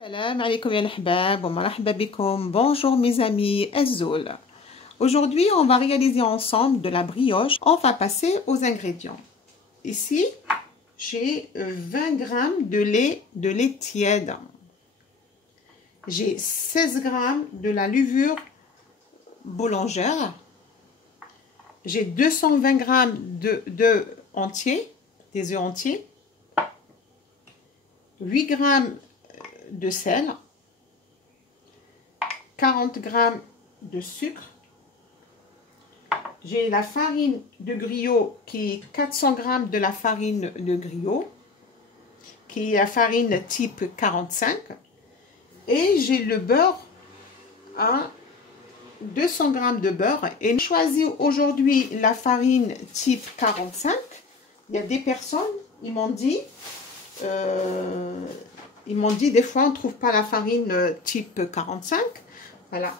Salam alaikum ya l'ahbab wa marhaba bikum. Bonjour mes amis Azzoul. Aujourd'hui, on va réaliser ensemble de la brioche. On va passer aux ingrédients. Ici, j'ai 20 grammes de lait tiède. J'ai 16 grammes de la levure boulangère. J'ai 220 grammes d'œufs entiers, des œufs entiers. 8 grammes de sel, 40 grammes de sucre. J'ai la farine de griot qui est 400 grammes de la farine de griot, qui est la farine type 45. Et j'ai le beurre, 200 grammes de beurre. Et j'ai choisi aujourd'hui la farine type 45. Il y a des personnes, ils m'ont dit des fois on ne trouve pas la farine type 45. Voilà,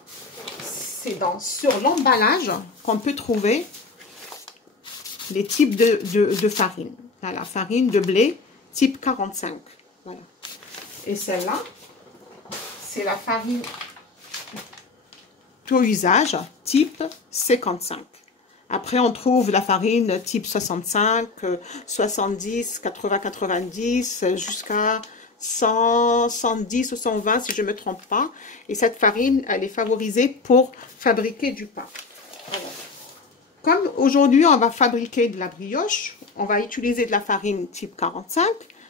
c'est sur l'emballage qu'on peut trouver les types de farine. Voilà, farine de blé type 45. Voilà. Et celle-là, c'est la farine tout usage type 55. Après, on trouve la farine type 65, 70, 80, 90, jusqu'à 100, 110 ou 120 si je ne me trompe pas. Et cette farine, elle est favorisée pour fabriquer du pain. Voilà. Comme aujourd'hui, on va fabriquer de la brioche, on va utiliser de la farine type 45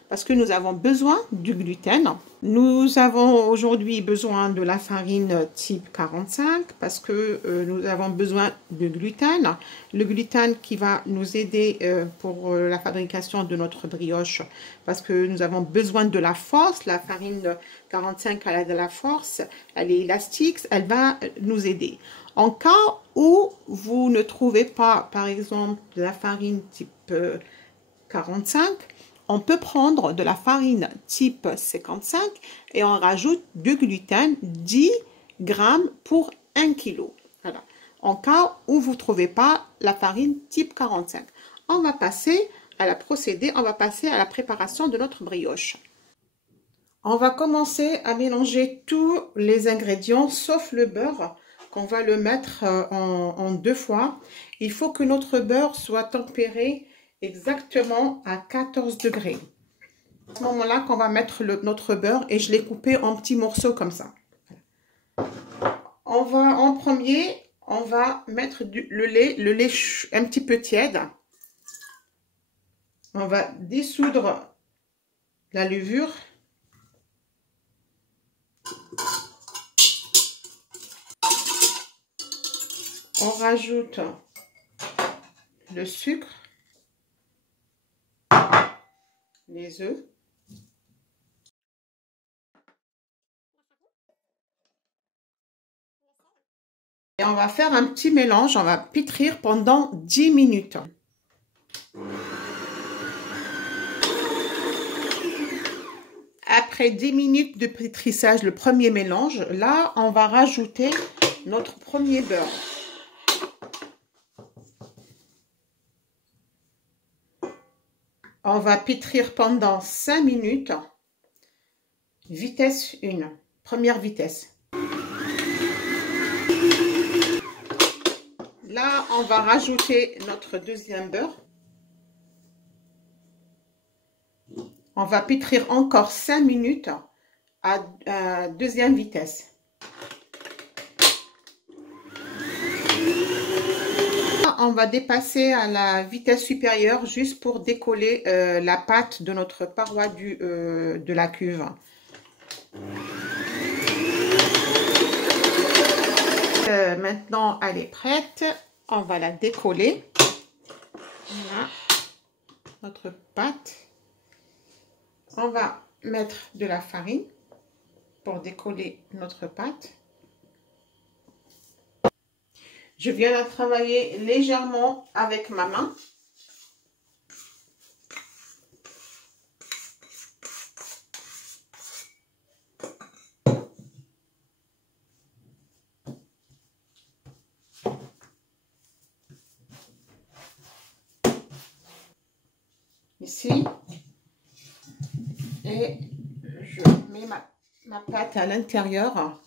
parce que nous avons besoin du gluten. Nous avons aujourd'hui besoin de la farine type 45 parce que nous avons besoin de gluten. Le gluten qui va nous aider pour la fabrication de notre brioche parce que nous avons besoin de la force. La farine 45, elle a de la force, elle est élastique, elle va nous aider. En cas où vous ne trouvez pas, par exemple, de la farine type 45, on peut prendre de la farine type 55 et on rajoute du gluten 10 grammes pour 1 kg. Voilà. En cas où vous ne trouvez pas la farine type 45. On va passer à la préparation de notre brioche. On va commencer à mélanger tous les ingrédients sauf le beurre qu'on va le mettre en 2 fois. Il faut que notre beurre soit tempéré exactement à 14 degrés. À ce moment-là qu'on va mettre notre beurre et je l'ai coupé en petits morceaux comme ça. En premier, on va mettre le lait un petit peu tiède. On va dissoudre la levure. On rajoute le sucre, les œufs. Et on va faire un petit mélange, on va pétrir pendant 10 minutes. Après 10 minutes de pétrissage, le premier mélange, là, on va rajouter notre premier beurre. On va pétrir pendant 5 minutes, vitesse 1, première vitesse. Là, on va rajouter notre deuxième beurre. On va pétrir encore 5 minutes à deuxième vitesse. On va dépasser à la vitesse supérieure juste pour décoller la pâte de notre paroi de la cuve. Maintenant, elle est prête. On va la décoller. Voilà notre pâte. On va mettre de la farine pour décoller notre pâte. Je viens la travailler légèrement avec ma main. Ici. Et je mets ma pâte à l'intérieur.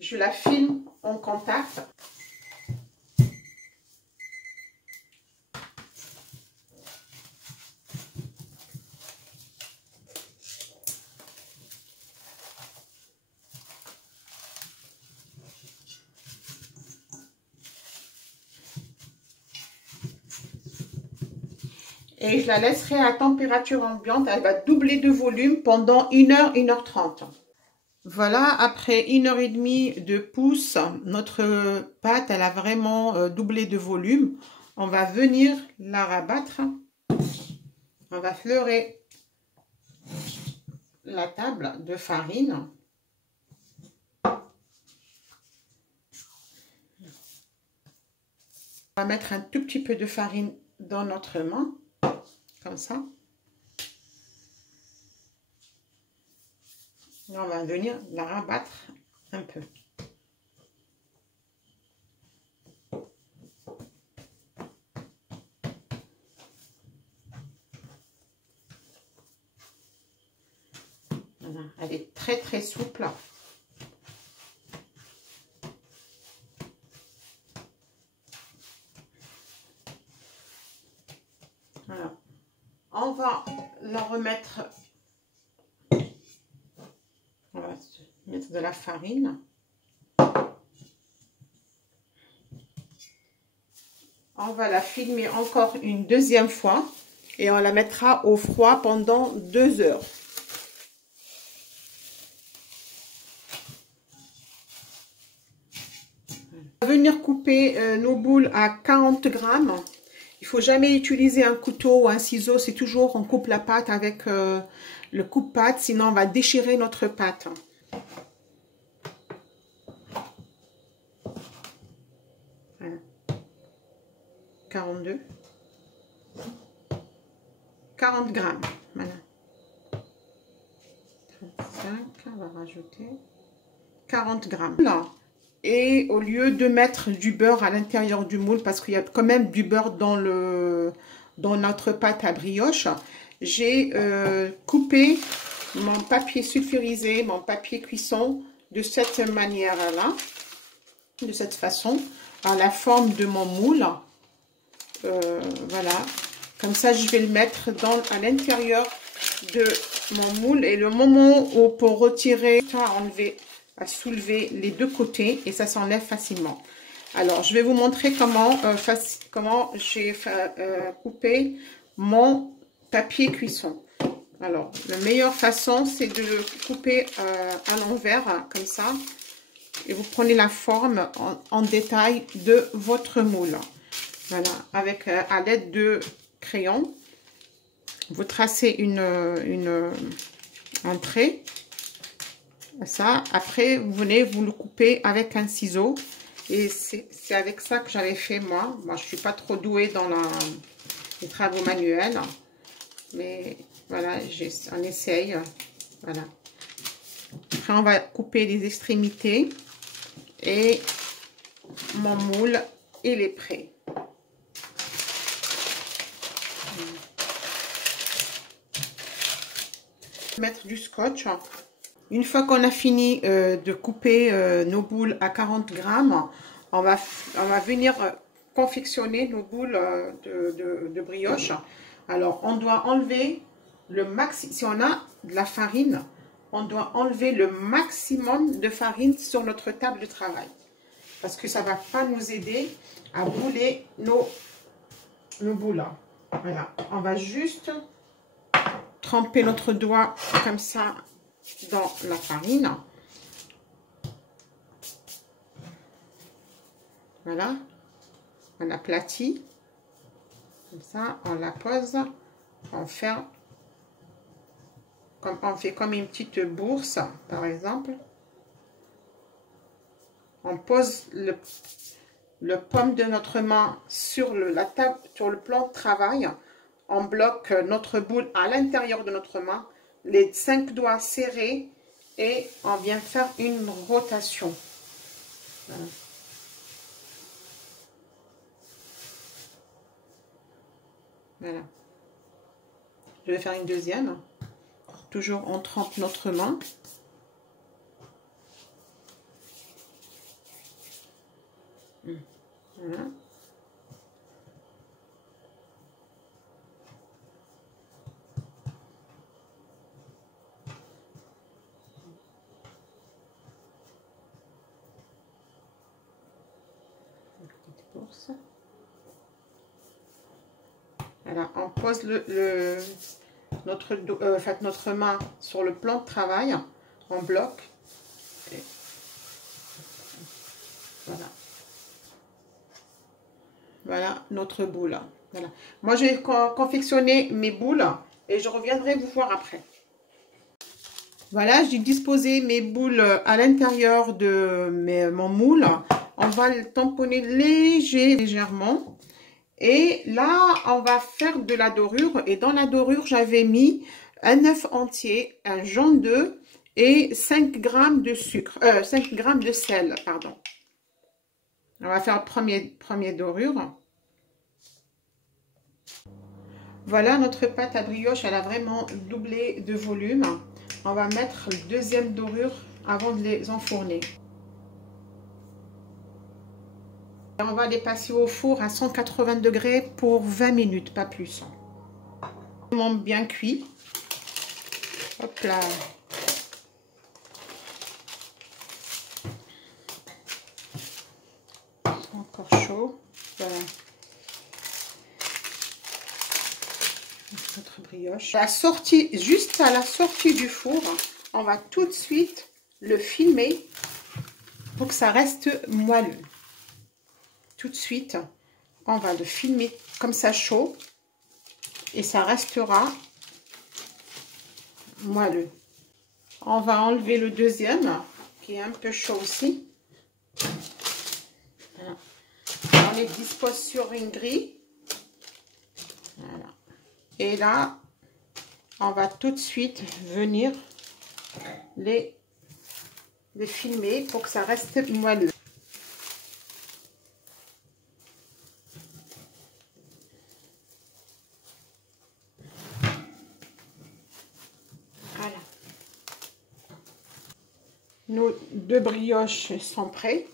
Je la filme en contact. Et je la laisserai à température ambiante. Elle va doubler de volume pendant 1 heure, 1 h 30. Voilà, après 1 h 30 de pouce, notre pâte, elle a vraiment doublé de volume. On va venir la rabattre. On va fleurer la table de farine. On va mettre un tout petit peu de farine dans notre main, comme ça. Et on va venir la rabattre un peu. Voilà, elle est très très souple. Voilà. On va la remettre. On va mettre de la farine. On va la filmer encore une deuxième fois et on la mettra au froid pendant 2 heures. On va venir couper nos boules à 40 grammes. Il ne faut jamais utiliser un couteau ou un ciseau, c'est toujours on coupe la pâte avec le coupe-pâte, sinon on va déchirer notre pâte. Voilà. 42. 40 grammes. Voilà. 35, on va rajouter 40 grammes. Là. Et au lieu de mettre du beurre à l'intérieur du moule, parce qu'il y a quand même du beurre dans notre pâte à brioche, j'ai coupé mon papier sulfurisé, mon papier cuisson de cette manière-là, de cette façon, à la forme de mon moule. Voilà, comme ça je vais le mettre à l'intérieur de mon moule et le moment où pour retirer, à soulever les deux côtés et ça s'enlève facilement. Alors je vais vous montrer comment j'ai coupé mon papier cuisson. Alors la meilleure façon c'est de le couper à l'envers comme ça et vous prenez la forme en détail de votre moule. Voilà, avec à l'aide de crayon, vous tracez un trait. Ça, après, vous venez vous le couper avec un ciseau. Et c'est avec ça que j'avais fait moi. Moi, je ne suis pas trop douée dans les travaux manuels. Mais voilà, on essaye. Voilà. Après, on va couper les extrémités. Et mon moule, il est prêt. Mettre du scotch. Une fois qu'on a fini de couper nos boules à 40 grammes, on va venir confectionner nos boules de brioche. Alors, on doit enlever le maximum, si on a de la farine, on doit enlever le maximum de farine sur notre table de travail. Parce que ça ne va pas nous aider à bouler nos boules. Voilà, on va juste tremper notre doigt comme ça dans la farine. Voilà, on aplatit. Comme ça, on la pose. On fait comme une petite bourse, par exemple. On pose le paume de notre main sur la table, sur le plan de travail. On bloque notre boule à l'intérieur de notre main, les 5 doigts serrés et on vient faire une rotation. Voilà. Voilà. Je vais faire une deuxième. Toujours on trempe notre main. Voilà, on pose notre main sur le plan de travail en bloc. Et voilà. Voilà notre boule. Voilà. Moi, j'ai confectionné mes boules et je reviendrai vous voir après. Voilà, j'ai disposé mes boules à l'intérieur de mon moule. On va le tamponner légèrement. Et là, on va faire de la dorure. Et dans la dorure, j'avais mis un œuf entier, un jaune d'œuf et 5 grammes de sucre. 5 grammes de sel, pardon. On va faire premier dorure. Voilà, notre pâte à brioche, elle a vraiment doublé de volume. On va mettre le deuxième dorure avant de les enfourner. On va les passer au four à 180 degrés pour 20 minutes, pas plus. Vraiment bien cuit. Hop là. Encore chaud. Voilà. Notre brioche. Juste à la sortie du four, on va tout de suite le filmer pour que ça reste moelleux. Tout de suite, on va le filmer comme ça chaud et ça restera moelleux. On va enlever le deuxième qui est un peu chaud aussi. Voilà. On les dispose sur une grille. Voilà. Et là, on va tout de suite venir les filmer pour que ça reste moelleux. Voilà. Nos deux brioches sont prêtes.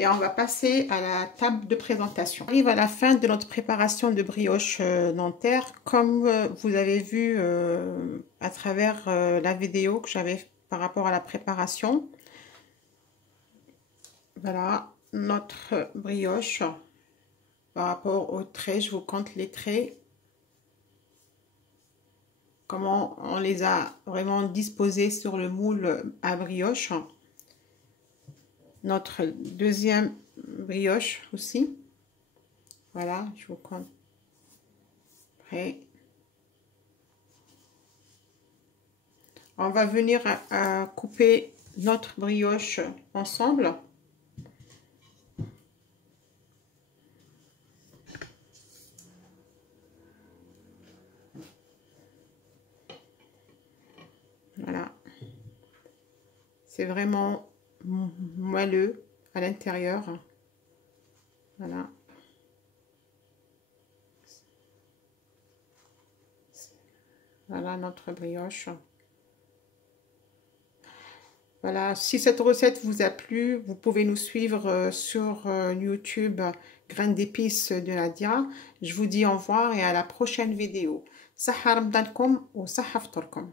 Et on va passer à la table de présentation. On arrive à la fin de notre préparation de brioche Nanterre. Comme vous avez vu à travers la vidéo que j'avais par rapport à la préparation. Voilà notre brioche. Par rapport aux traits, je vous compte les traits. Comment on les a vraiment disposés sur le moule à brioche. Notre deuxième brioche aussi. Voilà, je vous compte. Prêt. On va venir à couper notre brioche ensemble. Voilà. C'est vraiment moelleux à l'intérieur. Voilà. Voilà notre brioche. Voilà, si cette recette vous a plu, vous pouvez nous suivre sur YouTube Graines d'épices de Nadia. Je vous dis au revoir et à la prochaine vidéo. Sahha Ramadankom ou Sahha Ftorkom.